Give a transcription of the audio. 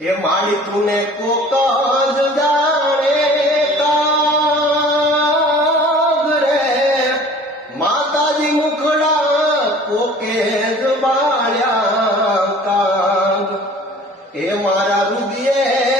એ માળી તુને કોક જ જાણે કાગ રે, માતાજી મુખડા કોકે જ બાળ્યા કાગ. એ મારા રુદિયે